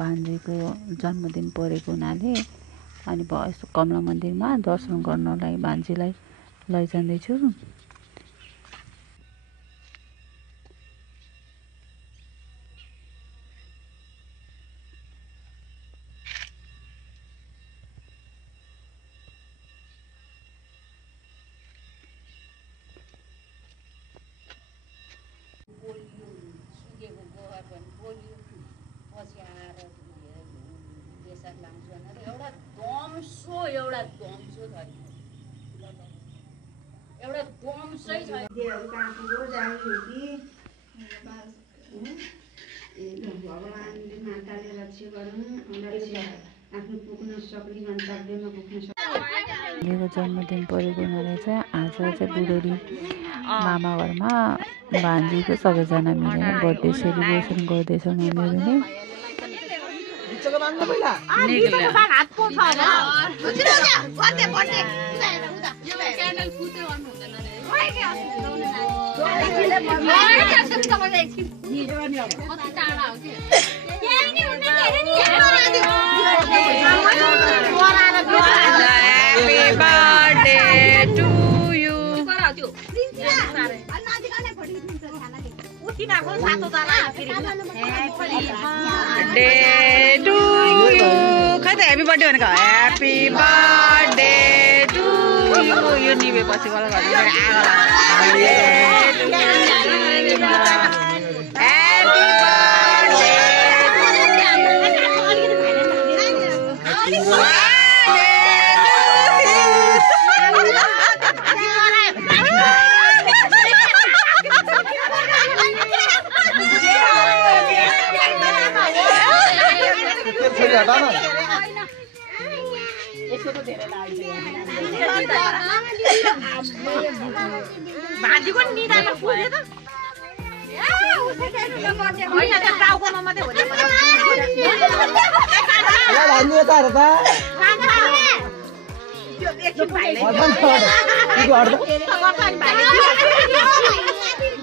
भान्जीको जन्मदिन परेको हुनाले अनि यस्तो कमला मन्दिरमा दर्शन गर्नलाई भान्जीलाई लैजाँदैछु। जन्मदिन परेको हुनाले चाहिँ आज चाहिँ बुढोरी मामा घरमा भान्जीको सबैजना मिलेर बर्थडे सेलिब्रेसन गर्दैछौँ हामीहरूले। Happy birthday to you. Birthday to you. Kata happy birthday भनेको happy birthday to you. यो निभे पछि वाला गर्नु भाजी को निदामा फुल्यो त होइन त गाउँकोमा मात्रै हो ल भन्नु त र त त्यो एकछिन भाइले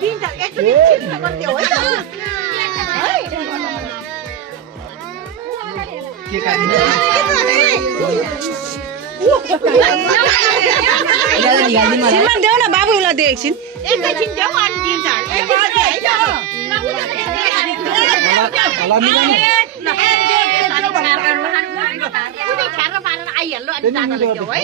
दिन्छ एकछिन गर्थ्यो हो के काट्नु श्रीमान देऊ न बाबुलाई दे एकछिन एकैछिन देऊ अनि दिन्छ आइहाल्नु अनि दादालाई देऊ है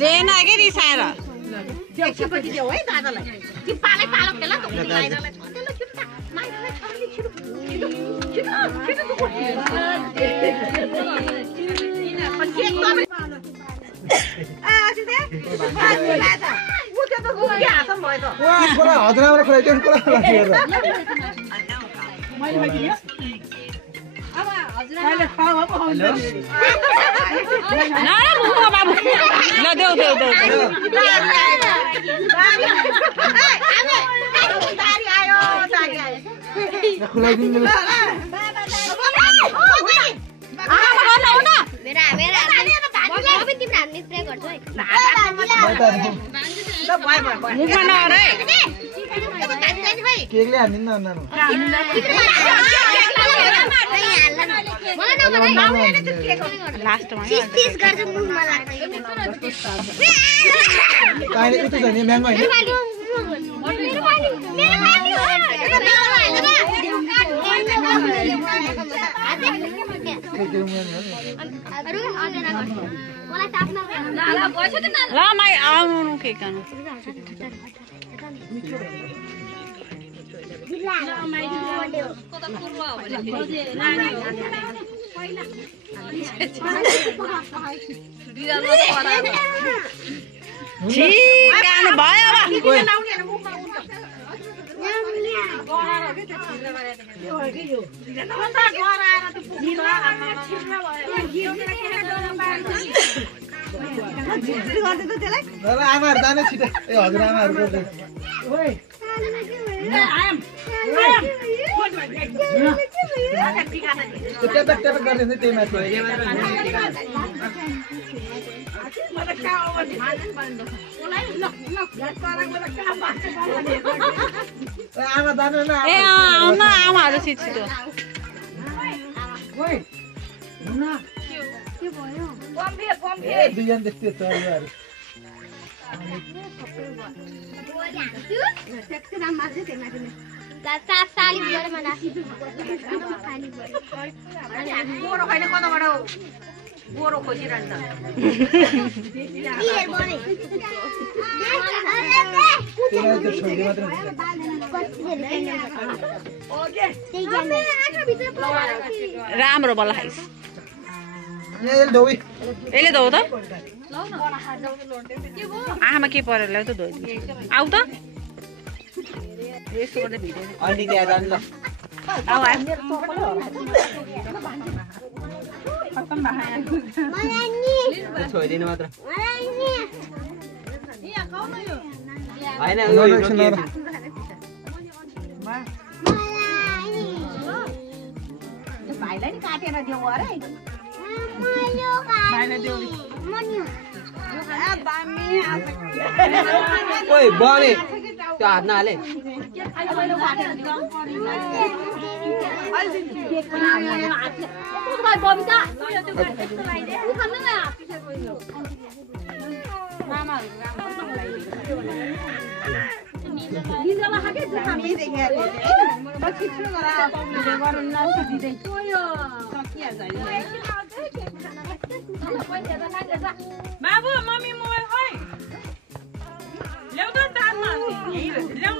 लेन आगे रिसाएर एकछिनपछि देऊ है दादालाई कि पालै पालो खेला त माइरालाई त्यसले छिटो माइरालाई छाड्ने छिटो छिटो छिटो छिटो त कोठी आ सिधे उठ्यो त गुकी हातम भयो त वा कोला हजराबाट खलाइदियो कोला लागेर मैले भइदियो अब हजरा खाऊ अब हेलो ना मुखमा बाबु ल देऊ देऊ देऊ दारी आयो खुलाइदिनु ल मेरा मेरा अबे तिम्रो हात स्प्रे गर्छु है ल भइ मुखमा नगर है केकले हान्दिन न अन्ना लास्टमा 30 गर्छ मुखमा लाग्छ काले उता जाने म्याङ्गो हैन मेरो पानी हो ल माइ आउनु के गर्नु आमाहरु जाने छिटो ए हजुरआमाहरु गर्दै टेपक गर्दै छ त्यही माथि आमा जानु न ए आउन आमाहरु छिटो ए दुईजना त्यस्तै चल्नुहरु बोरो खोजिरहन्छ राम्रो बल्ल खाइस यसले धो त आमा के परेर ल्याउ त धोइदिन्छु आऊ त यस्तो गर्दै भिडियो अनि त्यहाँ जानु ल आऊ छोइदिनु मात्र भाइलाई नि काटेर देऊ अरे ओइ बने त्यो हात नहाले बाबु मम्मी मोबाइल खै ल्याउ त तानमा ल्याउ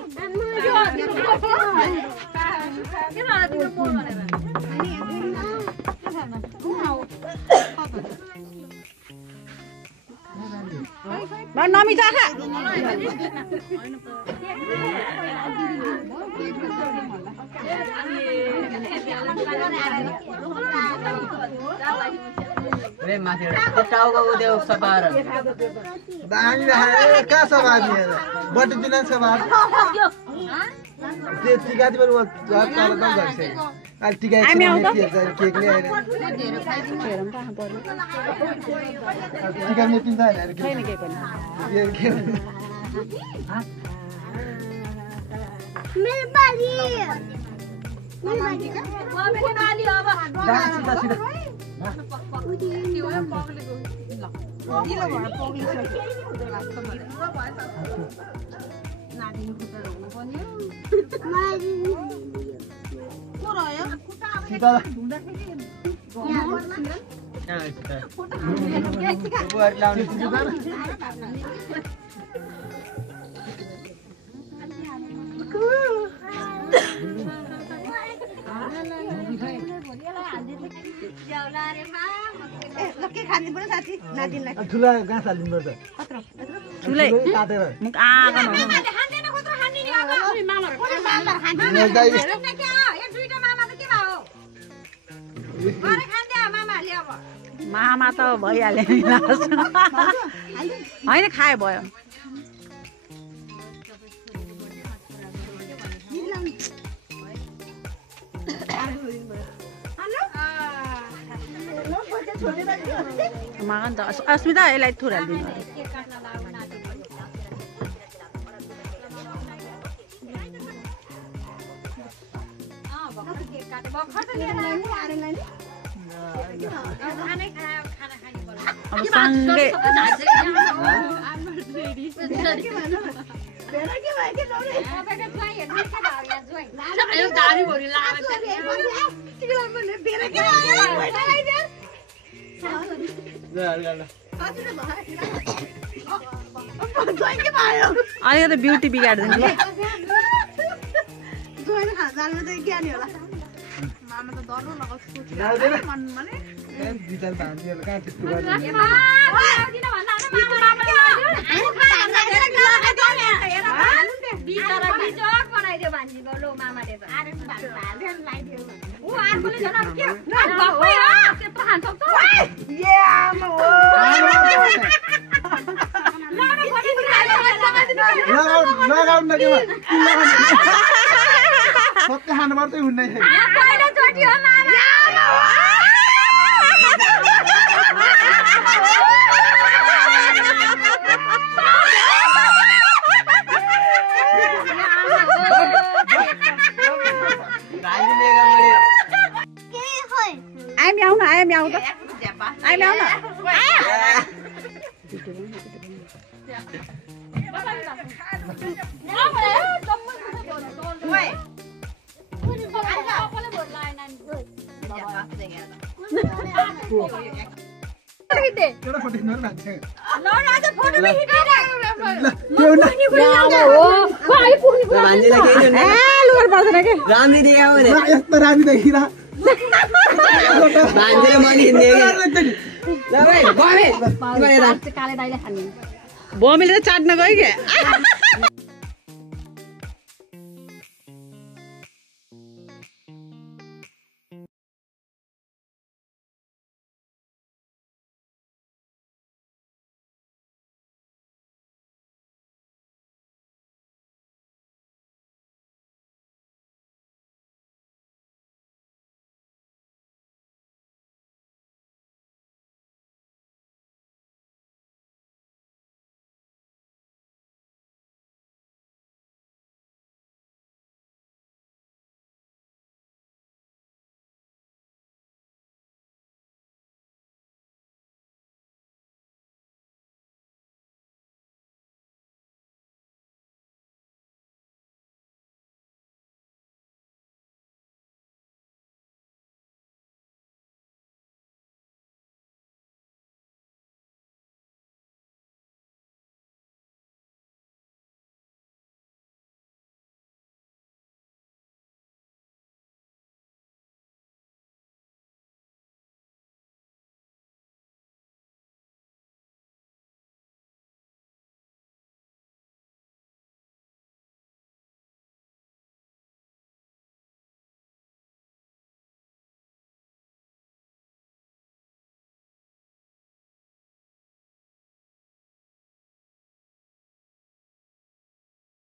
नमिचा खा रे माथि टाउको देऊ सपार दामी राखे का सवाद नि बट दिन सवाद ते टिका दिबर व तल दम गर्छ आ टिका केक ले आएर हेरौँ कहाँ पर्यो टिका मेटिन्छ हैन छैन केही पनि यो के मेरो बाली ठुला गाँस हालिनु पर्छ ठुलै काटेर मुख आगन हुनु मामा त भइहाल्यो नि होइन खाए भयो मागन त अस्मिता यसलाई थुरालिदिनु अब सँगै अलिकति ब्युटी बिगाडिदिनु बिजोक बनाइदियो भान्जी लो मामाले त उ अर्कोले झन् अब के गफै हो त्यत्रो खान सक्छ लगाउन न के सबै खानु पर्दै हुन्न पहिलो चोटी हो मामा ai mèo nè ai mèo đó ai mèo nè राम्री देखा यस्तो राम्री देखिरा भान्जेले मैले हिँड्ने बमिले चाट्न गयो के